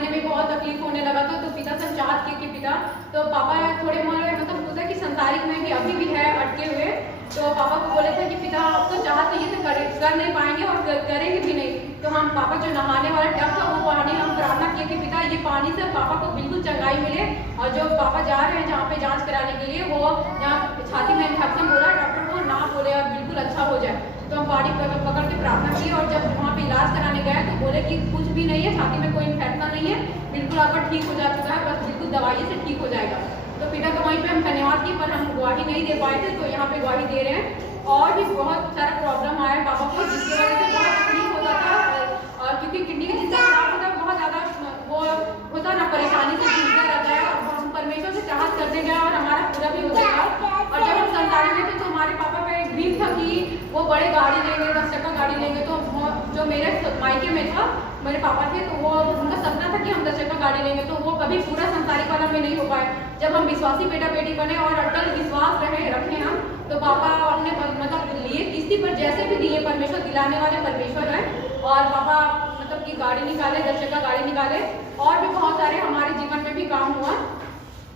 देने में बहुत तकलीफ होने लगा था। तो पिता से चाहत किए कि पिता, तो पापा थोड़े मतलब सोचा कि संसारिक में कि अभी भी है अटके हुए, तो पापा को बोले थे कि पिता आप तो चाहते ये तो कर नहीं पाएंगे और करेंगे भी नहीं। तो हम पापा जो नहाने वाला टब था वो पानी हम प्रार्थना किए कि पिता ये पानी से पापा को बिल्कुल चंगाई मिले, और जो पापा जा रहे हैं जहाँ पे जांच कराने के लिए, वो जहाँ छाती में इन्फेक्शन हो रहा है डॉक्टर को ना बोले और बिल्कुल अच्छा हो जाए। तो हम पानी पकड़ के प्रार्थना की, और जब वहाँ पे इलाज कराने गए तो बोले कि कुछ भी नहीं है, छाती में कोई इन्फेक्शन नहीं है, बिल्कुल आपका ठीक हो जा चुका है, बस बिल्कुल दवाई से ठीक हो जाएगा। तो पिता का वहीं पे हम धन्यवाद की, पर हम गवाही नहीं दे पाए थे, तो यहाँ पे गवाही दे रहे हैं। और भी बहुत सारा प्रॉब्लम आया पापा को, जिसकी वजह से बहुत तकलीफ होता था, और क्योंकि किडनी का जिसका खराब होता है बहुत ज़्यादा वो होता ना, परेशानी से जूझता रहता है। और हम परमेश्वर से चाहत करते गए और हमारा पूरा भी हो गया। और जब हम संसारी में थे तो हमारे पापा का एक ड्रीम था कि वो बड़े गाड़ी लेंगे, 10 चक्का गाड़ी लेंगे। तो जो मेरे मायके में था, मेरे पापा थे, तो वो उनका सपना था कि हम 10 चक्का गाड़ी लेंगे, तो वो कभी पूरा संसारिक वाला में नहीं हो पाए। जब हम विश्वासी बेटा बेटी बने और अटल विश्वास रखे हम, तो पापा अपने मतलब लिए किस्ती पर जैसे भी दिए, परमेश्वर दिलाने वाले परमेश्वर है। और पापा मतलब कि गाड़ी निकाले, 10 चक्का गाड़ी निकाले, और भी बहुत सारे हमारे जीवन में भी काम हुआ।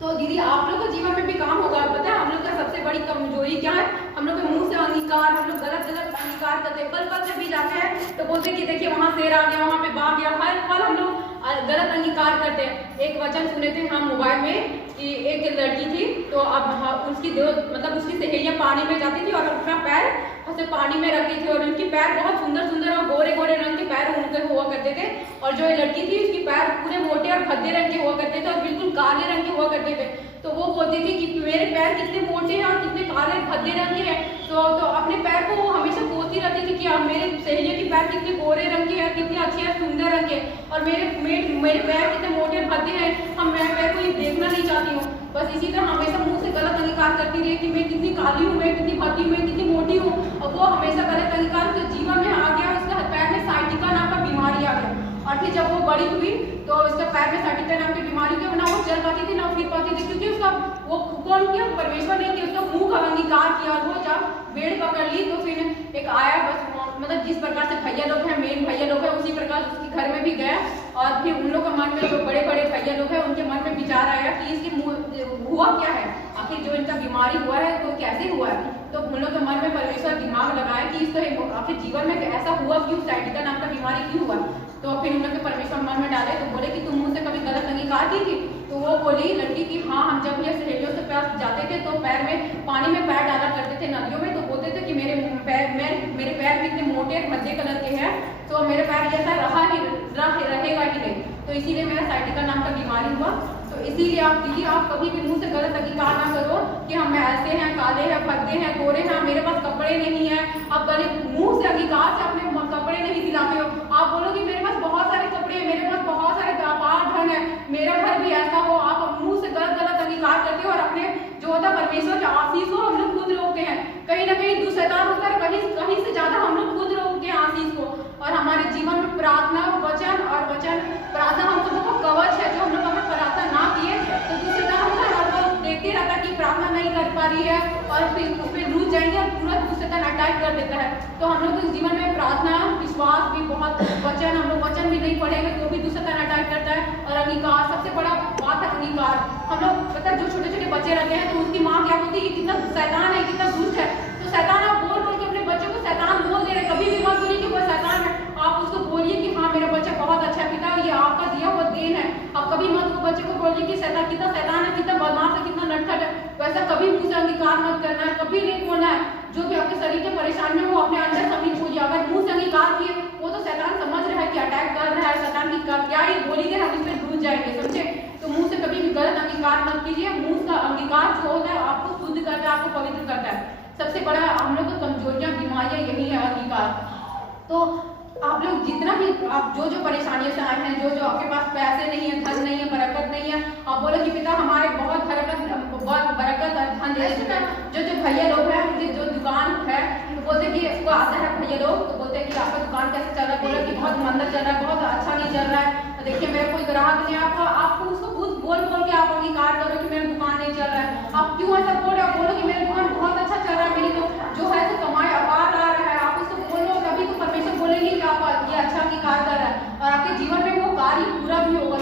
तो दीदी आप लोग के जीवन में भी काम होगा। पता है हम लोग का सबसे बड़ी कमजोरी क्या है, हम लोग के मुंह से अंगीकार, हम लोग गलत अंगीकार करते हैं। पल जब भी जाते हैं तो बोलते हैं कि देखिए वहाँ शेर आ गया, वहाँ पे बाघ गया, हर पल हम लोग गलत अंगीकार करते हैं। एक वचन सुने थे हम मोबाइल में कि एक लड़की थी, तो अब उसकी मतलब उसकी सहेलियाँ पानी में जाती थी और अपना पैर उसे पानी में रखती थी, और उनकी पैर बहुत सुंदर सुंदर और गोरे गोरे रंग के पैर उनके हुआ करते थे। और जो लड़की थी उसकी पैर पूरे मोटे और भद्दे रंग के हुआ करते थे और बिल्कुल काले रंग के हुआ करते थे। तो वो बोलती थी कि मेरे पैर कितने मोटे हैं और कितने काले भद्दे रंग के हैं। तो अपने पैर को वो हमेशा कोसती रहती थी कि अब मेरे सहेलियों की पैर कितने गोरे रंग के हैं, कितने अच्छे हैं, सुंदर रंग के, और मेरे पैर कितने मोटे भद्दे हैं, हम मेरे पैर को ये देखना नहीं चाहती हूँ। बस इसी तरह हमेशा मुंह से गलत अंगीकार करती रही कि मैं कितनी काली हूँ, मैं कितनी भद्दी हूँ, मैं कितनी मोटी हूँ, और वो हमेशा गलत अंगीकार उसके जीवन में आ गया। उसके पैर में साइटिका नाम का बीमारी आ गया, और फिर जब वो बड़ी हुई तो उसके पैर में साइटिका नाम की बीमारी के, ना वो चल पाती थी ना फिर पाती थी, क्योंकि उसका वो कौन किया, परमेश्वर ने किया, उसका मुंह का अंगीकार किया। वो जब बेड़ पकड़ ली तो फिर एक आया, बस मतलब जिस प्रकार से भैया लोग हैं, मेन भैया लोग हैं, उसी प्रकार उसके घर में भी गया। और फिर उन लोग के मन में, जो बड़े बड़े भैया लोग हैं, उनके मन में विचार आया कि इसके हुआ क्या है, आखिर जो इनका बीमारी हुआ है तो कैसे हुआ है। तो उन लोग के मन में परमेश्वर दिमाग लगाया कि इसको आखिर जीवन में ऐसा हुआ क्यों, साइटिका नाम का बीमारी क्यों हुआ। तो फिर उन लोग के परमेश्वर मन में डाले, तो बोले कि तुम मुझसे कभी गलत अंगीकार की थी। तो वो बोली लड़की कि हाँ, हम जब ये सहेलियों से पास जाते थे तो पैर में पानी में पैर डाला करते थे नदियों में, तो बोलते थे कि मेरे पैर भी इतने मोटे भद्दे कलर के हैं, तो मेरे पैर ऐसा रहेगा ही नहीं, तो इसीलिए मेरा साइटिका नाम का बीमारी हुआ। तो इसीलिए आप दीदी आप कभी भी मुंह से गलत अंगीकार ना करो कि हम ऐसे हैं, काले हैं, भद्दे हैं, गोरे हैं, मेरे पास कपड़े नहीं है। आप गलत मुंह से अंगीकार से अपने कपड़े नहीं दिलाते हो। आप बोलो कि मेरे पास बहुत सारे कपड़े हैं, मेरे पास बहुत सारे व्यापार धन है, मेरा घर भी ऐसा हो। आप मुंह से गलत अंगीकार करते हो और अपने जो होता परमेश्वर के आशीष हो हम लोग खुद रोकते हैं। कहीं ना कहीं दुष्टैतान होता है, कहीं से ज्यादा हम लोग खुद रोकते हैं आशीष को। और हमारे जीवन में प्रार्थना प्रार्थना हम सबों का कवच है। जो हम लोग अगर प्रार्थना ना किए तो दुष्टैतान होता है और वो देखते रहता है कि प्रार्थना नहीं कर पा रही है, और फिर उस पर रूठ जाएंगे और पूरा दुष्टैतान अटैक कर देता है। तो हम लोग जीवन में प्रार्थना, विश्वास भी बहुत, वचन हम लोग वचन भी नहीं पढ़ेंगे तो भी दुष्टैतान अटैक करता है। और अंगीकार सबसे बड़ा बात है, अंगीकार। हम लोग पता है जो छोटे छोटे बच्चे रहते हैं तो उसकी माँ क्या बोलती है, कितना शैतान है, कितना दुष्ट है। तो शैतान आप बोल के अपने बच्चों को शैतान बोल दे रहे, कभी भी मत बोलिए कि वो शैतान है। आप उसको बोलिए कि हाँ मेरा बच्चा बहुत अच्छा है पिता, ये आपका दिया हुआ देन है। आप कभी मत वो बच्चे को बोलिए कि शैतान, कितना शैतान है, कितना बदमाश है, कितना नटखट है। वैसा कभी मुझसे अंगीकार मत करना है, कभी नहीं बोलना है। जो भी आपके शरीर के परेशानी है वो अपने अंदर सभी खोजिए। अगर मुंह से अंगीकार किए वो तो शैतान समझ रहा है कि अटैक कर रहा है, शैतान की क्या ये बोली दे, हम इस पर डूब जाएंगे, समझे। तो मुंह से कभी भी गलत अंगीकार मत कीजिए। मुंह का अंगीकार जो होता है आपको शुद्ध करता है, आपको पवित्र करता है। सबसे बड़ा हम लोग को कमजोरियां, बीमारियां यही है, अंगीकार। तो आप लोग जितना भी आप जो परेशानियों से आए हैं, जो आपके पास पैसे नहीं है, धन नहीं है, बरकत नहीं है, आप बोलो कि पिता हमारे बहुत बरकत धन दे। जो भैया लोग हैं उनके जो दुकान है तो बोलते कि वो आता है भैया लोग तो बोलते हैं कि आपका दुकान कैसे चल रहा है, बोलो कि बहुत मंदा चल रहा है, बहुत अच्छा नहीं चल रहा है, तो देखिए मेरा कोई ग्राहक नहीं है। आपको उसको खुद बोल के आप अंगीकार करो कि मेरा दुकान नहीं चल रहा है। आप क्यों ऐसा बोल रहे हो, बोलो कि मेरा दुकान बहुत अच्छा चल रहा है, मेरी तो जो है तो कमाई अपार आ रहा है। आप उसको बोलो, तभी तो परमेश्वर बोलेंगे कि आप ये अच्छा अंगीकार कर रहा है और आपके जीवन में वो कार्य पूरा भी होगा।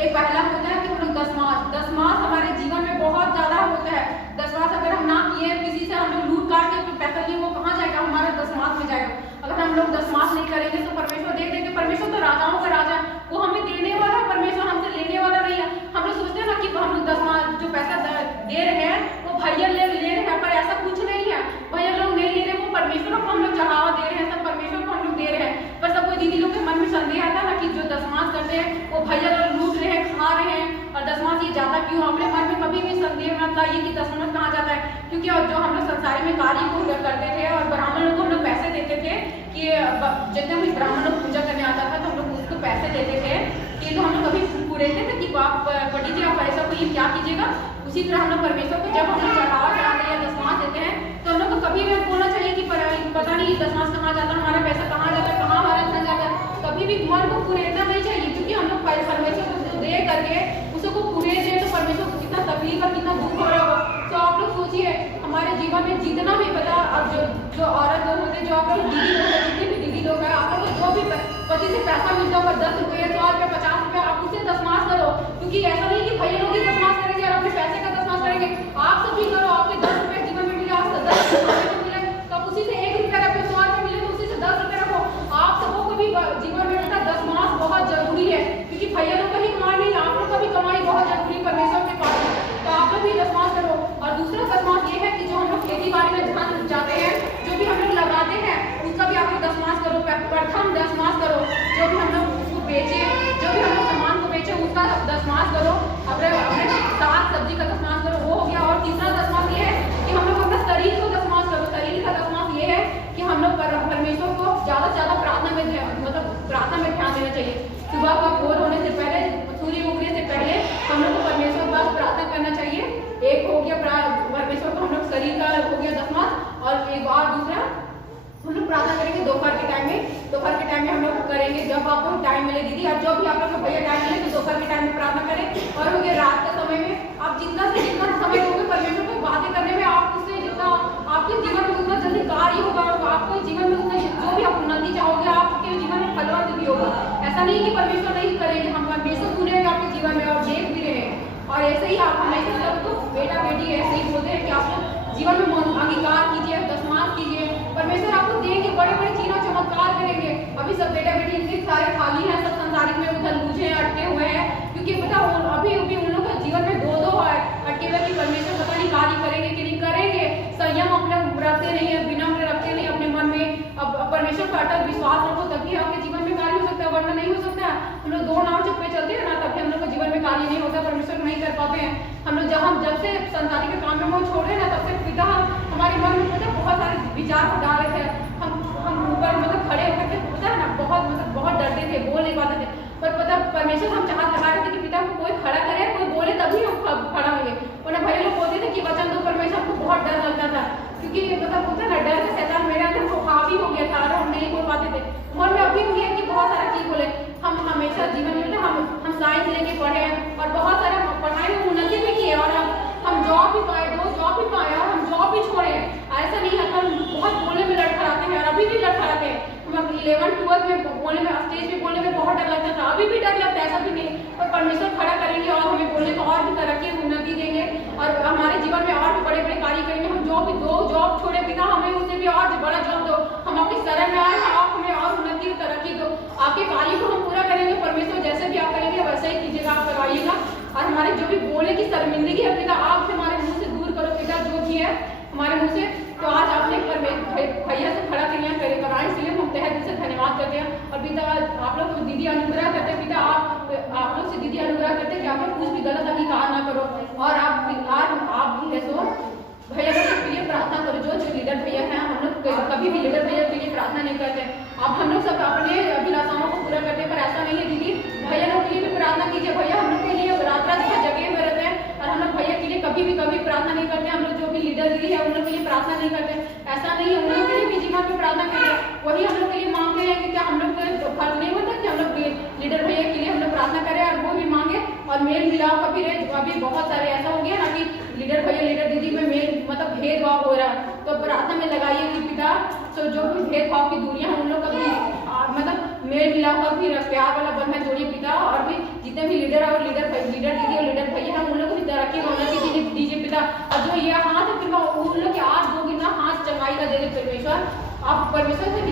एक पहला होता है कि हम लोग 10 मास हमारे जीवन में बहुत ज्यादा होता है। 10 मास अगर हम ना किए, किसी से हम लोग लूट काट के पैसा लिए, वो कहाँ जाएगा? हमारा 10 मास में जाएगा। अगर हम लोग 10 मास नहीं करेंगे तो परमेश्वर देख देंगे। परमेश्वर तो राजाओं का राजा है, वो हमें देने वाला है, परमेश्वर हमसे लेने वाला नहीं है। हम लोग सोचते हैं ना कि हम लोग 10 मास जो पैसा दे रहे हैं वो भैया ले रहे हैं, पर ऐसा कुछ नहीं है। भैया लोग नहीं ले रहे, वो परमेश्वर को हम लोग चढ़ावा दे रहे हैं, सब परमेश्वर को हम लोग दे रहे हैं। पर सब कोई दीदी लोग के मन में संदेह आता है ना कि जो 10 मास करते हैं वो भैया लोग लूट रहे हैं, खा रहे हैं, और 10 मास ये ज्यादा क्यों? अपने मन में कभी भी संदेह मत लाइए कि 10 मास कहाँ जाता है। क्योंकि जो हम लोग संसारी में कार्य को करते थे और ब्राह्मण लोग को हम लोग पैसे देते थे कि जितने भी ब्राह्मण लोग पूजा करने आता था तो हम लोग उसको पैसे देते थे कि तो हम लोग कभी पूरे थे कि आप पटी जी आप ऐसा कोई क्या कीजिएगा। उसी तरह हम लोग परमेश्वर को जब हम लोग चढ़ावा चढ़ाते हैं, 10 मास देते हैं, तो हम लोग को कभी भी बोलना चाहिए कि पता नहीं 10 मास कहाँ जाता है, हमारा पैसा कहाँ जाता है, कहाँ हमारा धन जाता है। कभी भी मन को कुरेदना नहीं चाहिए, क्योंकि हम लोग परमेश्वर को दे करके उसको कुरे दे तो परमेश्वर को कितना तकलीफ और कितना दुख हो रहा होगा। तो आप लोग सोचिए हमारे जीवन में जितना भी पता, अब जो औरत लोग होते, जो आप लोग दीदी लोग हैं, जितने भी दीदी लोग हैं, आप लोग को जो भी पति से पैसा मिलता होगा 10 रुपये, 100 रुपये, 50 रुपये, आप उससे 10 मास करो। क्योंकि ऐसा नहीं कि भैया लोग ही 10 मास करेंगे और अपने पैसे का 10 मास करेंगे। आप सब भी करो, आपके 10 रुपये जीवन में मिले, आप 10 रुपये मिले तो आप उसी से 1 रुपया रखो, 100 रुपये मिले तो उसी से 10 रुपये रखो। आप सबों को भी जीवन में 10 मास बहुत जरूरी है, क्योंकि भैया लोग का ही कमाई नहीं, आप लोग का भी कमाई बहुत जरूरी परमेश्वर के पास है। तो आप लोग भी 10 मास करो। और दूसरा 10 मास ये है कि जो हम लोग खेती बाड़ी में धान जाते हैं, जो भी हम लोग लगाते हैं, उसका भी आप लोग 10 मास करो। प्रथम 10 मास करो, जो भी हम लोग उसको बेचे, जो भी हम लोग सामान को बेचे, उसका 10 मास करो। अपने साग सब्जी का 10 मास करो, वो हो गया। और तीसरा 10 मास ये है कि हम लोग अपना शरीर को 10 मास करो। शरीर का 10 मास ये है कि हम लोग परमेश्वर को ज्यादा से ज्यादा प्रार्थना में ध्यान देना चाहिए। सुबह का भोर होने से पहले, सूर्य उगने से पहले हम लोग को परमेश्वर के पास प्रार्थना करना चाहिए। एक हो गया परमेश्वर को हम लोग शरीर का हो गया 10 मास, और एक और दूसरा हम लोग प्रार्थना करेंगे दोपहर के टाइम में। दोपहर के टाइम में हम लोग करेंगे जब आपको टाइम मिले दीदी, और जो भी आप लोग को भैया टाइम मिले तो दोपहर के टाइम में प्रार्थना करें। और हो गया रात के समय में, आप जितना से जितना समय दोगे परमेश्वर को बातें करने में, आप उससे जितना आपके जीवन में उतना जल्दी कार्य होगा, आपके जीवन में उतना जो भी आप उन्नति चाहोगे, आपके जीवन में फलवंत भी होगा। ऐसा नहीं कि परमेश्वर नहीं करेंगे, हम परमेश्वर सुनेंगे आपके जीवन में और देख भी रहे हैं। और ऐसे ही आप हमेशा सबको बेटा बेटी ऐसे ही बोलते हैं कि आप लोग जीवन में अंगीकार कीजिए, 10 मास कीजिए, परमेश्वर आपको देंगे, बड़े बड़े चीज़ों चमत्कार करेंगे। अभी सब बेटा बेटी इतने सारे खाली हैं, सब संसारिक में उधर लूझे अटके हुए हैं, क्योंकि पता अभी उन लोगों के जीवन में दो है अटके हुए कि परमेश्वर पता नहीं कार्य करेंगे कि नहीं करेंगे। संयम अपने रखते नहीं है, विनम्र रखते नहीं अपने मन में। अब परमेश्वर पर अटल विश्वास रखो, तभी आपके जीवन में कार्य हो सकता है, वरना नहीं हो सकता है। हम लोग 2 नाव जब पे चलते हैं ना, तभी हम लोग को जीवन में कार्य नहीं होता, परमेश्वर नहीं कर पाते हैं। हम लोग जब से संसारी के काम में छोड़े ना, तब से पिता हमारे मन में पता बहुत सारे विचार डाले थे। हम ऊपर खड़े होकर के पता है ना, बहुत डरते थे, बोल नहीं पाते थे। पर पता परमेश्वर हम चाहत लगा रहे थे कि पिता को कोई खड़ा करे, कोई बोले तभी हम खड़ा होंगे। वरना भैया लोग बोलते थे कि वचन दो, परमेश्वर हमको बहुत डर लगता था, क्योंकि मतलब होता है ना, डर से शैतान मेरे अंदर हावी हो गया था और हम नहीं बोल पाते थे। मन में अभी भी है कि बहुत सारा चीज बोले। हम हमेशा जीवन में हम साइंस लेके पढ़े और बहुत सारा पढ़ाई में उन्नति भी किए, और हम जॉब भी पाए, 2 जॉब भी पाए, और हम जॉब भी छोड़े। ऐसा नहीं है, हम बहुत बोलने में लड़खड़ाते हैं और अभी भी लड़खड़ाते हैं। हम 11th-12th में बोलने में, स्टेज पे बोलने में बहुत डर लगता था, अभी भी डर लगता है, ऐसा भी नहीं। पर परमेश्वर खड़ा करेंगे और हमें बोलने को और भी तरक्की उन्नति देंगे, और हमारे जीवन में और भी बड़े बड़े कार्य करेंगे। हम जो भी 2 जॉब छोड़े, पिता हमें उससे भी और बड़ा जॉब दो, हम अपनी शरण में आए, आप हमें और उन्नति और तरक्की दो। आपके कार्य को हम पूरा करेंगे, परमेश्वर जैसे भी आप करेंगे वैसे ही कीजिएगा, आप करवाइएगा। और हमारे जो भी बोलने की शर्मिंदगी है पिता, आप हमारे मुँह से दूर करो पिता, जो भी है हमारे मुँह से। तो आज आपने भैया से खड़ा करिए कराएं, इसलिए हम तहे दिल से धन्यवाद करते हैं। और पिता आप लोग दीदी अनुग्रह करते हैं, पिता आप लोग से दीदी अनुग्रह करते हैं कि आप लोग कुछ भी गलत अंगीकार ना करो। और आप भी है सो भैया लोग के लिए प्रार्थना करो, जो लीडर भैया हैं, हम लोग कभी भी लीडर भैया के लिए प्रार्थना नहीं करते। अब हम लोग सब अपने अभिलाषाओं को पूरा करते हैं, पर ऐसा नहीं है दीदी, भैया लोग के लिए भी प्रार्थना कीजिए। भैया हम लोग के लिए रात रात भर जगे हुए रहते हैं, और हम लोग भैया के लिए कभी प्रार्थना नहीं करते। हम लोग जो भी लीडर दीदी है उन लोग के लिए प्रार्थना नहीं करते, ऐसा नहीं है, उन लोग के लिए भी जीवन में प्रार्थना करिए। वही हम लोग के लिए मांगते हैं कि क्या हम लोग फर्क नहीं होता कि हम लोग लीडर भैया के लिए हम लोग प्रार्थना करें और वो भी मांगे, और मेल मिलाप का भी रहे। अभी बहुत सारे ऐसा हो गया ना कि लीडर भैया लीडर दीदी में मेल भेदभाव हो रहा है, तो प्रार्थना में लगाइए कि पिता तो जो भी भेदभाव की दूरियां हैं उन लोग का भी मेल मिलाप का भी प्यार वाला बंधन जोड़िए पिता। और भी जितने जितने भी लीडर और लीडर दीदी और लीडर भैया हैं, उन लोग को भी तरक्की उन्नति दीजिए पिता। और जो ये हाथ है फिर उन लोग के हाथ दोगे ना, हाथ चंगाई का दे दे परमेश्वर। आप परमेश्वर से